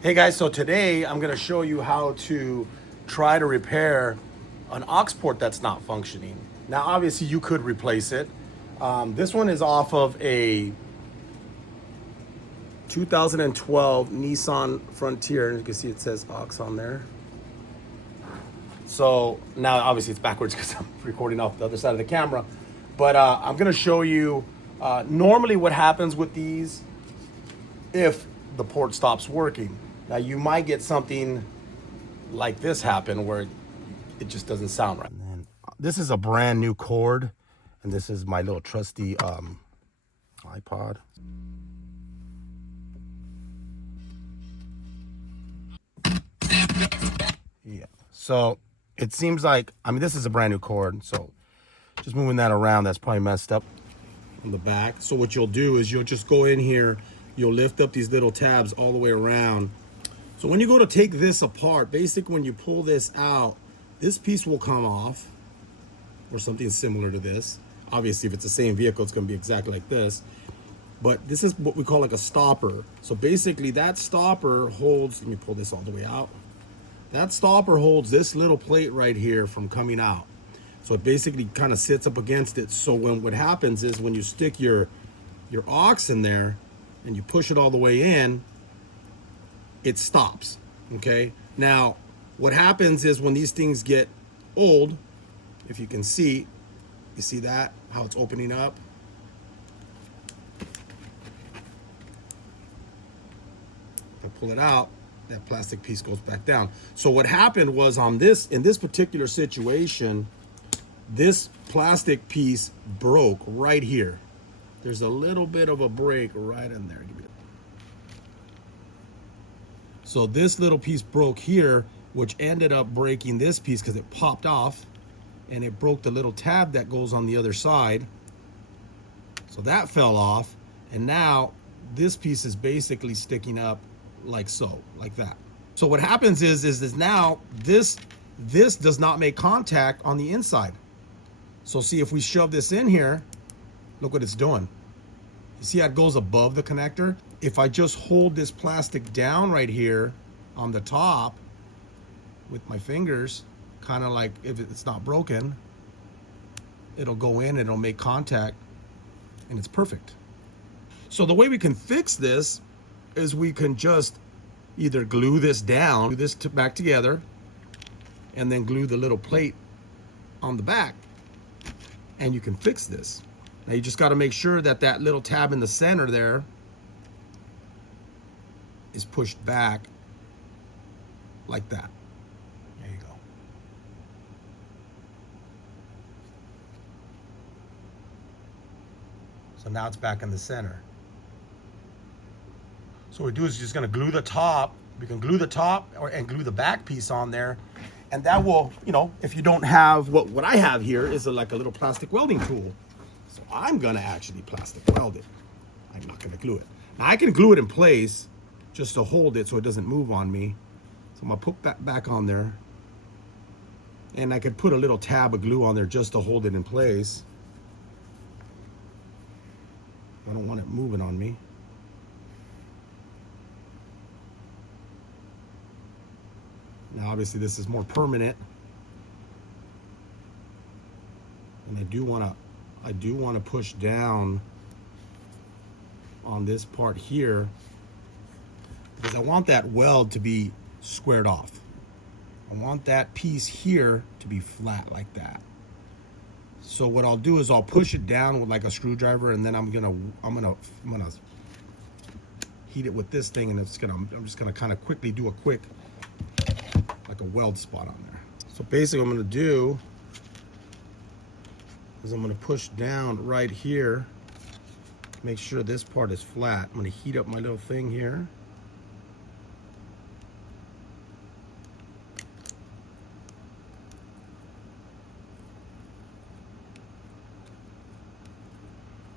Hey guys, so today I'm going to show you how to try to repair an aux port that's not functioning. Now obviously you could replace it. This one is off of a 2012 Nissan Frontier. You can see it says aux on there. So now obviously it's backwards because I'm recording off the other side of the camera. But I'm going to show you normally what happens with these if the port stops working. Now you might get something like this happen where it just doesn't sound right. And then this is a brand new cord, and this is my little trusty iPod. Yeah. So it seems like, I mean, this is a brand new cord, so just moving that around, that's probably messed up on the back. So what you'll do is you'll just go in here, you'll lift up these little tabs all the way around. So when you go to take this apart, basically when you pull this out, this piece will come off, or something similar to this. Obviously, if it's the same vehicle, it's gonna be exactly like this. But this is what we call like a stopper. So basically that stopper holds, let me pull this all the way out. That stopper holds this little plate right here from coming out. So it basically kind of sits up against it. So when what happens is when you stick your aux in there and you push it all the way in, it stops, okay? Now, what happens is when these things get old, if you can see, you see that, how it's opening up? If I pull it out, that plastic piece goes back down. So what happened was on this, in this particular situation, this plastic piece broke right here. There's a little bit of a break right in there. So this little piece broke here, which ended up breaking this piece because it popped off and it broke the little tab that goes on the other side. So that fell off. And now this piece is basically sticking up like so, like that. So what happens is now this does not make contact on the inside. So see, if we shove this in here, look what it's doing. You see how it goes above the connector? If I just hold this plastic down right here on the top with my fingers, kind of like if it's not broken, it'll go in and it'll make contact and it's perfect. So the way we can fix this is we can just either glue this down, glue this back together, and then glue the little plate on the back, and you can fix this. Now you just got to make sure that that little tab in the center there is pushed back like that. There you go. So now it's back in the center. So what we do is just going to glue the top. We can glue the top and glue the back piece on there. And that will, you know, if you don't have, what I have here is like a little plastic welding tool. So I'm gonna actually plastic weld it. I'm not gonna glue it. Now I can glue it in place just to hold it so it doesn't move on me. So I'm gonna put that back on there. And I could put a little tab of glue on there just to hold it in place. I don't want it moving on me. Now obviously this is more permanent. And I do want to push down on this part here because I want that weld to be squared off. I want that piece here to be flat like that. So what I'll do is I'll push it down with like a screwdriver, and then I'm gonna heat it with this thing, and I'm just gonna kind of quickly do a quick, like a weld spot on there. So basically what I'm gonna do is I'm going to push down right here, make sure this part is flat. I'm going to heat up my little thing here.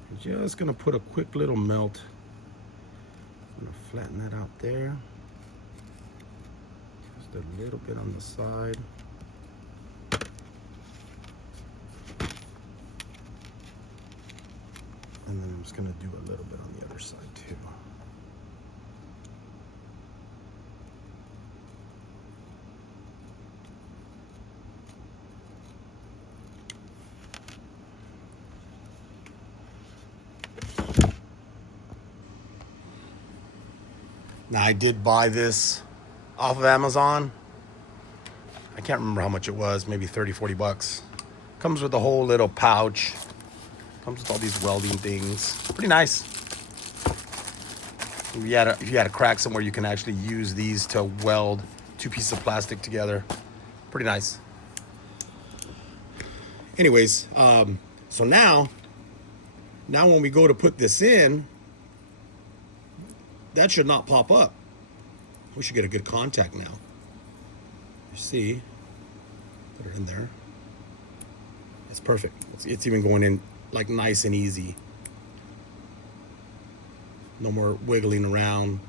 I'm just going to put a quick little melt. I'm going to flatten that out there. Just a little bit on the side. And then I'm just gonna do a little bit on the other side too. Now I did buy this off of Amazon. I can't remember how much it was, maybe 30, 40 bucks. Comes with a whole little pouch. Comes with all these welding things. Pretty nice. If you had a crack somewhere, you can actually use these to weld 2 pieces of plastic together. Pretty nice. Anyways, so now when we go to put this in, that should not pop up. We should get a good contact now. You see, put it in there. It's perfect. It's even going in like nice and easy. No more wiggling around.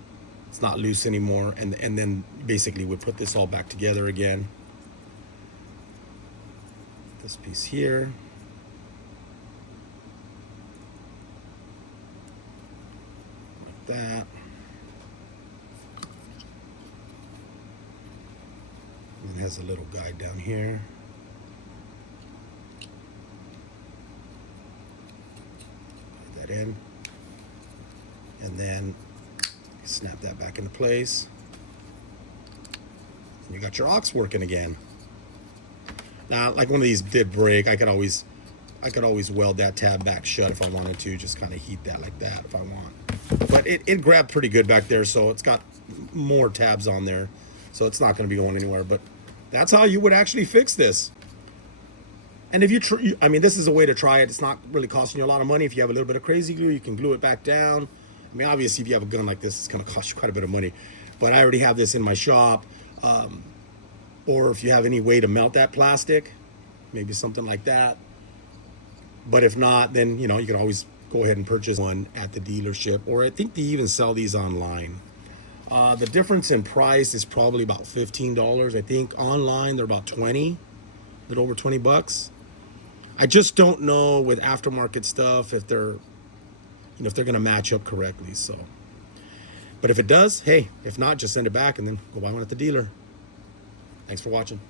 It's not loose anymore. And then basically we put this all back together again. This piece here. Like that. And it has a little guide down here. Put that in. And then snap that back into place. And you got your aux working again. Now, like one of these did break, I could always weld that tab back shut if I wanted to, just kind of heat that like that if I want. But it grabbed pretty good back there, so it's got more tabs on there, so it's not going to be going anywhere. But that's how you would actually fix this. And if I mean, this is a way to try it. It's not really costing you a lot of money. If you have a little bit of crazy glue, you can glue it back down. I mean, obviously, if you have a gun like this, it's going to cost you quite a bit of money. But I already have this in my shop. Or if you have any way to melt that plastic, maybe something like that. But if not, then, you know, you can always go ahead and purchase one at the dealership. Or I think they even sell these online. The difference in price is probably about $15. I think online they're about 20, a little over 20 bucks. I just don't know with aftermarket stuff if they're going to match up correctly. So, but if it does, hey, if not, just send it back and then go buy one at the dealer. Thanks for watching.